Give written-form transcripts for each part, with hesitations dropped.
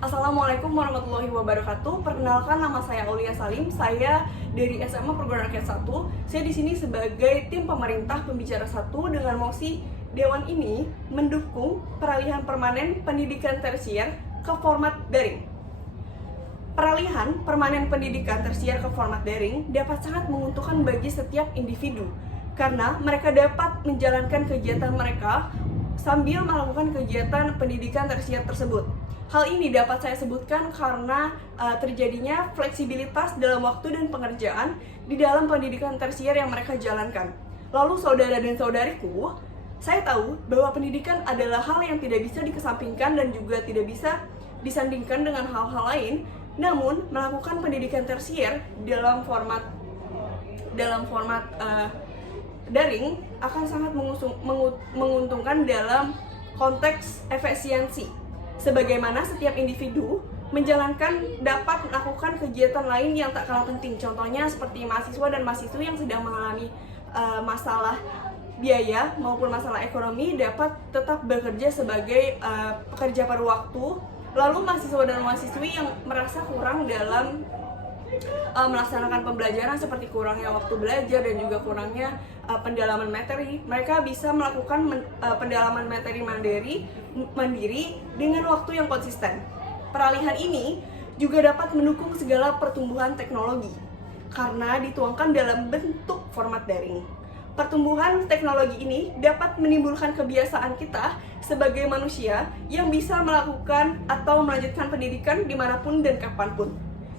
Assalamualaikum warahmatullahi wabarakatuh. Perkenalkan, nama saya Aulia Salim. Saya dari SMA Perguruan Rakyat 1. Saya di sini sebagai tim pemerintah pembicara 1 dengan mosi Dewan ini mendukung peralihan permanen pendidikan tersier ke format daring. Peralihan permanen pendidikan tersier ke format daring dapat sangat menguntungkan bagi setiap individu karena mereka dapat menjalankan kegiatan mereka sambil melakukan kegiatan pendidikan tersier tersebut. Hal ini dapat saya sebutkan karena terjadinya fleksibilitas dalam waktu dan pengerjaan di dalam pendidikan tersier yang mereka jalankan. Lalu saudara dan saudariku, saya tahu bahwa pendidikan adalah hal yang tidak bisa dikesampingkan dan juga tidak bisa disandingkan dengan hal-hal lain. Namun, melakukan pendidikan tersier dalam format daring akan sangat menguntungkan dalam konteks efisiensi. Sebagaimana setiap individu dapat melakukan kegiatan lain yang tak kalah penting. Contohnya seperti mahasiswa dan mahasiswi yang sedang mengalami masalah biaya maupun masalah ekonomi dapat tetap bekerja sebagai pekerja paruh waktu. Lalu mahasiswa dan mahasiswi yang merasa kurang dalam melaksanakan pembelajaran seperti kurangnya waktu belajar dan juga kurangnya pendalaman materi, mereka bisa melakukan pendalaman materi mandiri dengan waktu yang konsisten. Peralihan ini juga dapat mendukung segala pertumbuhan teknologi karena dituangkan dalam bentuk format daring. Pertumbuhan teknologi ini dapat menimbulkan kebiasaan kita sebagai manusia yang bisa melakukan atau melanjutkan pendidikan dimanapun dan kapanpun.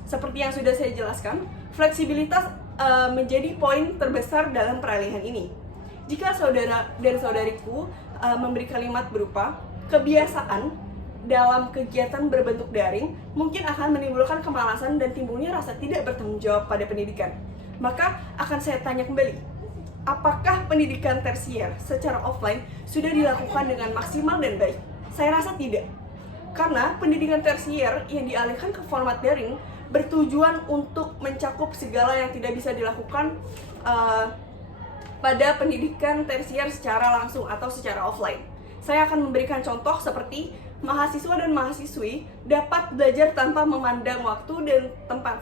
Seperti yang sudah saya jelaskan, fleksibilitas menjadi poin terbesar dalam peralihan ini. Jika saudara dan saudariku memberi kalimat berupa kebiasaan dalam kegiatan berbentuk daring, mungkin akan menimbulkan kemalasan dan timbulnya rasa tidak bertanggung jawab pada pendidikan. Maka akan saya tanya kembali, apakah pendidikan tersier secara offline sudah dilakukan dengan maksimal dan baik? Saya rasa tidak. Karena pendidikan tersier yang dialihkan ke format daring bertujuan untuk mencakup segala yang tidak bisa dilakukan pada pendidikan tersier secara langsung atau secara offline. Saya akan memberikan contoh seperti mahasiswa dan mahasiswi dapat belajar tanpa memandang waktu dan tempat,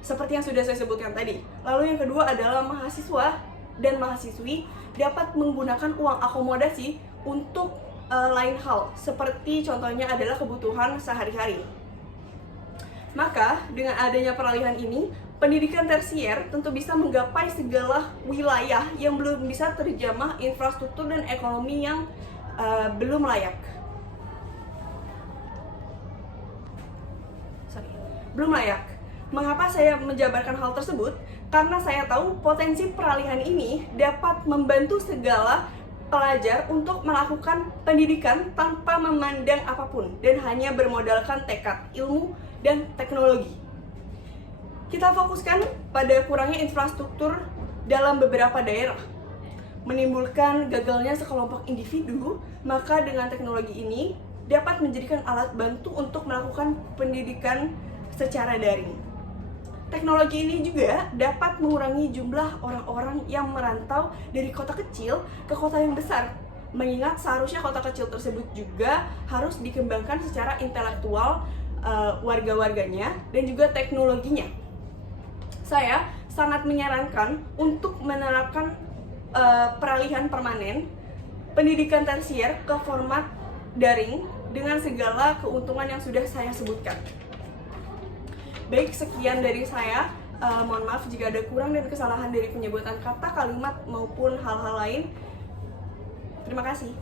seperti yang sudah saya sebutkan tadi. Lalu yang kedua adalah mahasiswa dan mahasiswi dapat menggunakan uang akomodasi untuk lain hal, seperti contohnya adalah kebutuhan sehari-hari. Maka, dengan adanya peralihan ini, pendidikan tersier tentu bisa menggapai segala wilayah yang belum bisa terjamah infrastruktur dan ekonomi yang belum layak. Mengapa saya menjabarkan hal tersebut? Karena saya tahu potensi peralihan ini dapat membantu segala pelajar untuk melakukan pendidikan tanpa memandang apapun dan hanya bermodalkan tekad, ilmu, dan teknologi. Kita fokuskan pada kurangnya infrastruktur dalam beberapa daerah, menimbulkan gagalnya sekelompok individu, maka dengan teknologi ini dapat menjadikan alat bantu untuk melakukan pendidikan secara daring. Teknologi ini juga dapat mengurangi jumlah orang-orang yang merantau dari kota kecil ke kota yang besar, mengingat seharusnya kota kecil tersebut juga harus dikembangkan secara intelektual warga-warganya dan juga teknologinya. Saya sangat menyarankan untuk menerapkan peralihan permanen pendidikan tersier ke format daring dengan segala keuntungan yang sudah saya sebutkan. Baik, sekian dari saya. Mohon maaf jika ada kurang dan kesalahan dari penyebutan kata, kalimat, maupun hal-hal lain. Terima kasih.